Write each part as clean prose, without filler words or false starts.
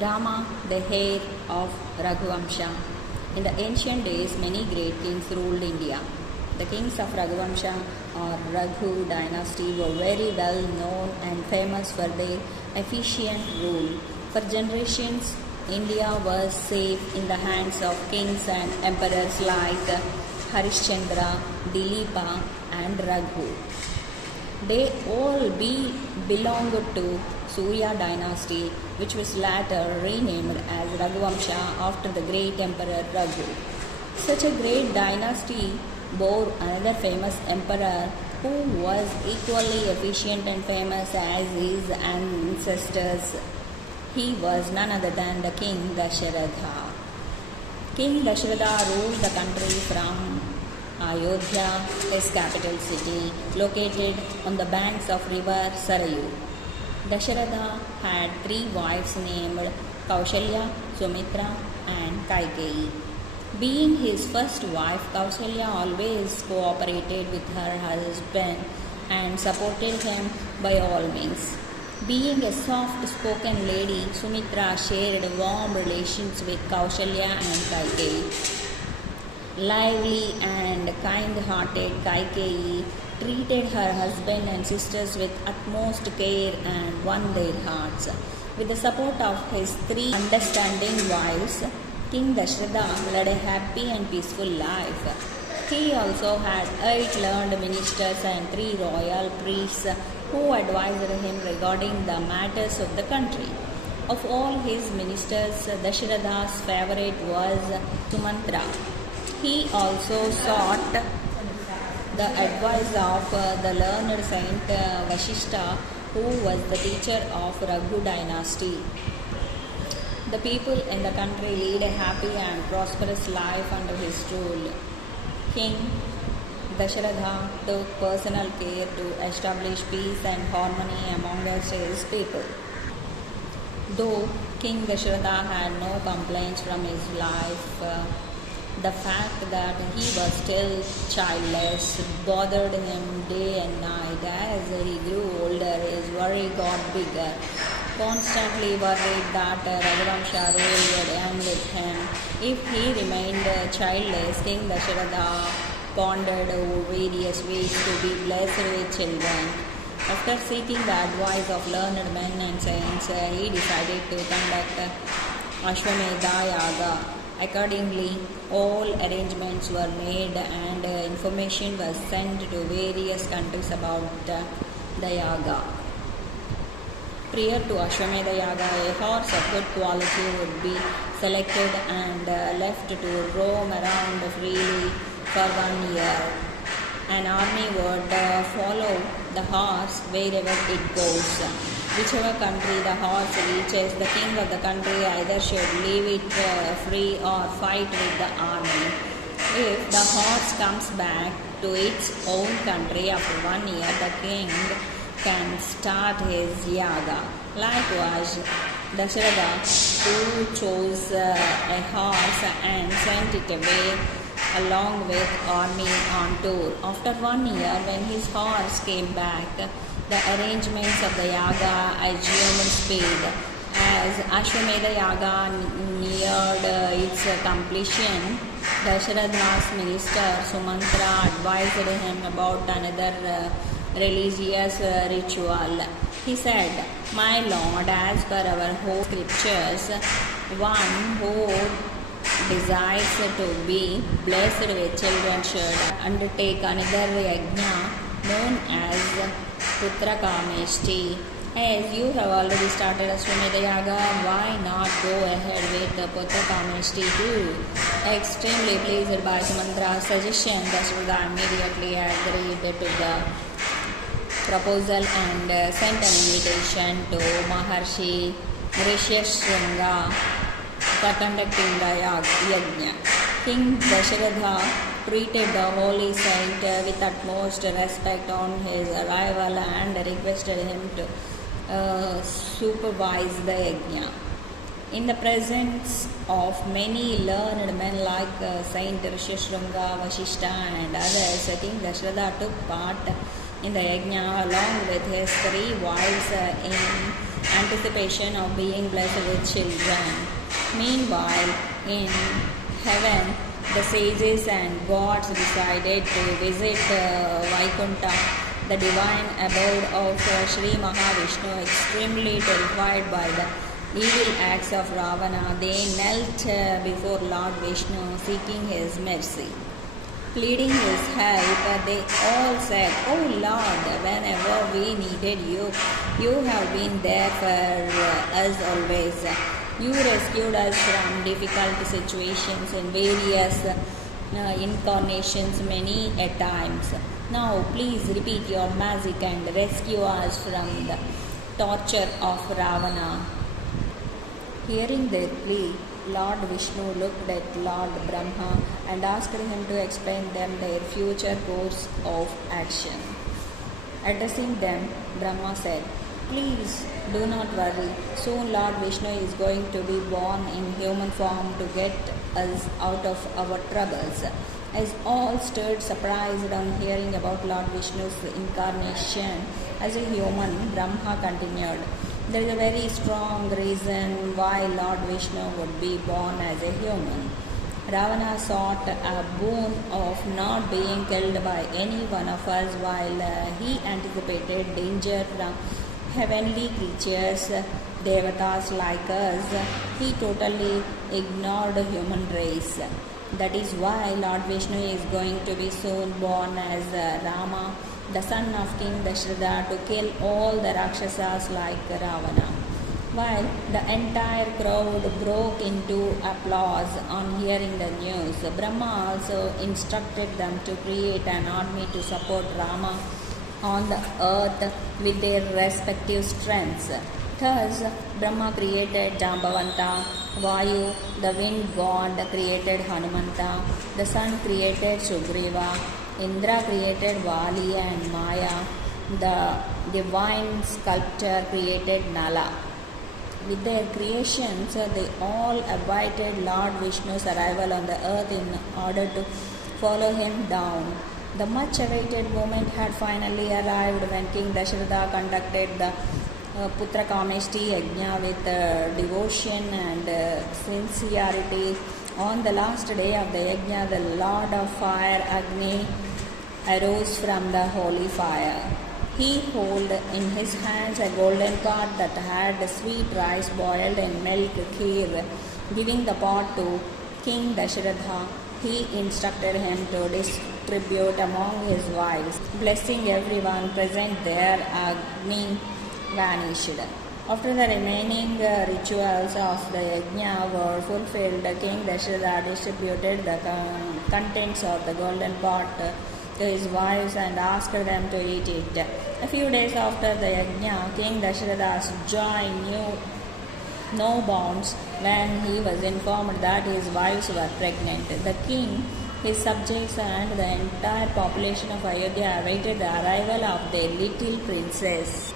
Rama, the heir of Raghuvamsa. In the ancient days, many great kings ruled India. The kings of Raghuvamsa or Raghu dynasty were very well known and famous for their efficient rule. For generations, India was safe in the hands of kings and emperors like Harishchandra, Dilipa, and Raghu. They all belonged to Surya dynasty, which was later renamed as Raghuvamsa after the great emperor Raghu. Such a great dynasty bore another famous emperor who was equally efficient and famous as his ancestors. He was none other than the king Dasharatha. King Dasharatha ruled the country from Ayodhya, his capital city, located on the banks of river Sarayu. Dasharatha had 3 wives named Kaushalya, Sumitra, and Kaikeyi. Being his first wife, Kaushalya always cooperated with her husband and supported him by all means. Being a soft-spoken lady, Sumitra shared warm relations with Kaushalya and Kaikeyi. Lively and kind-hearted Kaikeyi treated her husband and sisters with utmost care and won their hearts. With the support of his 3 understanding wives, King Dasharatha led a happy and peaceful life. He also had 8 learned ministers and 3 royal priests who advised him regarding the matters of the country. Of all his ministers, Dasharatha's favorite was Sumantra. He also sought the advice of the learned saint Vashishta, who was the teacher of Raghu dynasty. The people in the country lead a happy and prosperous life under his rule. King Dasharatha took personal care to establish peace and harmony amongst his people. Though King Dasharatha had no complaints from his life, the fact that he was still childless bothered him day and night. As he grew older, his worry got bigger. Constantly worried that Raghuvamsa rule would end with him. If he remained childless, King Dasharatha pondered over various ways to be blessed with children. After seeking the advice of learned men and saints, he decided to conduct Ashwamedha Yaga. Accordingly, all arrangements were made and information was sent to various countries about the yaga. Prior to Ashwamedha Yaga, a horse of good quality would be selected and left to roam around freely for 1 year. An army would follow the horse wherever it goes. Whichever country the horse reaches, the king of the country either should leave it free or fight with the army. If the horse comes back to its own country after 1 year, the king can start his yaga. Likewise, Dasharatha too chose a horse and sent it away along with army on tour. After 1 year, when his horse came back, the arrangements of the yaga assumed speed. As Ashwamedha Yaga neared its completion, Dasharatha's minister Sumantra advised him about another religious ritual. He said, "My lord, as per our whole scriptures, one who desires to be blessed with children should undertake another yajna known as Putra Kameshti. As you have already started Ashwamedha Yaga, why not go ahead with the Putra Kameshti too?" Extremely pleased by Sumantra's suggestion, Dasharatha immediately agreed to the proposal and sent an invitation to Maharshi Rishyashringa for conducting the yajna. King Dasharatha treated the holy saint with utmost respect on his arrival and requested him to supervise the yajna. In the presence of many learned men like Saint Rishyashringa, Vashishta and others, King Dasharatha took part in the yajna along with his 3 wives in anticipation of being blessed with children. Meanwhile, in heaven, the sages and gods decided to visit Vaikuntha, the divine abode of Sri Mahavishnu. Extremely terrified by the evil acts of Ravana, they knelt before Lord Vishnu, seeking his mercy. Pleading his help, they all said, "Oh Lord, whenever we needed you, you have been there for us always. You rescued us from difficult situations in various incarnations many a times. Now please repeat your magic and rescue us from the torture of Ravana." Hearing their plea, Lord Vishnu looked at Lord Brahma and asked him to explain them their future course of action. Addressing them, Brahma said, "Please do not worry. Soon Lord Vishnu is going to be born in human form to get us out of our troubles." As all stood surprised on hearing about Lord Vishnu's incarnation as a human, Brahma continued, "There is a very strong reason why Lord Vishnu would be born as a human. Ravana sought a boon of not being killed by any one of us while he anticipated danger from heavenly creatures, devatas like us. He totally ignored the human race. That is why Lord Vishnu is going to be soon born as Rama, the son of King Dasharatha, to kill all the Rakshasas like Ravana." While the entire crowd broke into applause on hearing the news, Brahma also instructed them to create an army to support Rama on the earth with their respective strengths. Thus, Brahma created Jambavanta, Vayu, the wind god, created Hanumanta, the sun created Sugriva, Indra created Vali and Maya, the divine sculptor created Nala. With their creations, they all awaited Lord Vishnu's arrival on the earth in order to follow him down. The much awaited moment had finally arrived when King Dasharatha conducted the Putra Kameshti Yajna with devotion and sincerity. On the last day of the Yajna, the Lord of Fire, Agni, arose from the holy fire. He held in his hands a golden pot that had sweet rice boiled in milk kheer. Giving the pot to King Dasharatha, he instructed him to distribute among his wives. Blessing everyone present there, Agni vanished. After the remaining rituals of the yajna were fulfilled, King Dasharatha distributed the contents of the golden pot to his wives and asked them to eat it. A few days after the yajna, King Dasharatha's joy knew no bounds when he was informed that his wives were pregnant. The king, his subjects and the entire population of Ayodhya awaited the arrival of their little princess.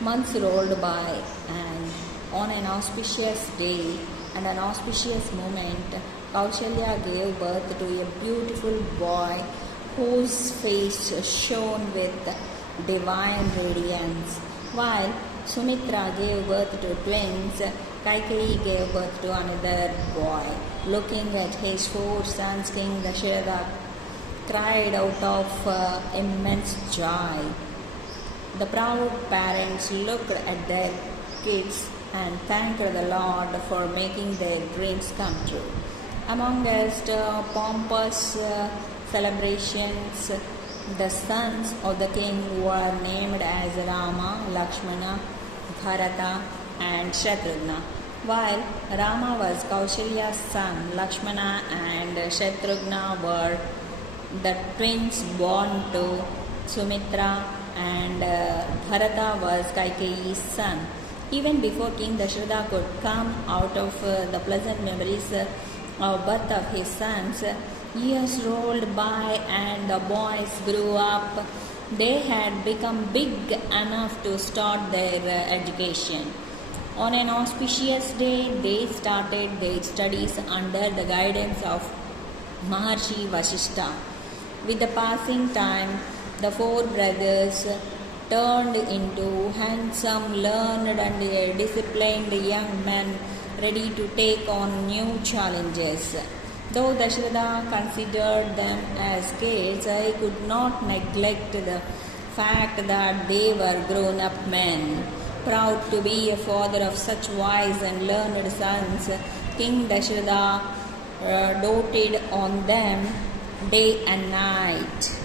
Months rolled by, and on an auspicious day and an auspicious moment, Kaushalya gave birth to a beautiful boy whose face shone with divine radiance. While Sumitra gave birth to twins, Kaikeyi gave birth to another boy. Looking at his four sons, King Dasharatha cried out of immense joy. The proud parents looked at their kids and thanked the Lord for making their dreams come true. Amongst pompous celebrations, the sons of the king were named as Rama, Lakshmana, Bharata and Shatrughna. While Rama was Kaushalya's son, Lakshmana and Shatrughna were the twins born to Sumitra, and Bharata was Kaikeyi's son. Even before King Dasharatha could come out of the pleasant memories of birth of his sons, years rolled by and the boys grew up. They had become big enough to start their education. On an auspicious day, they started their studies under the guidance of Maharshi Vasishtha. With the passing time, the four brothers turned into handsome, learned and disciplined young men ready to take on new challenges. Though Dasharatha considered them as kids, I could not neglect the fact that they were grown-up men. Proud to be a father of such wise and learned sons, King Dasharatha doted on them day and night.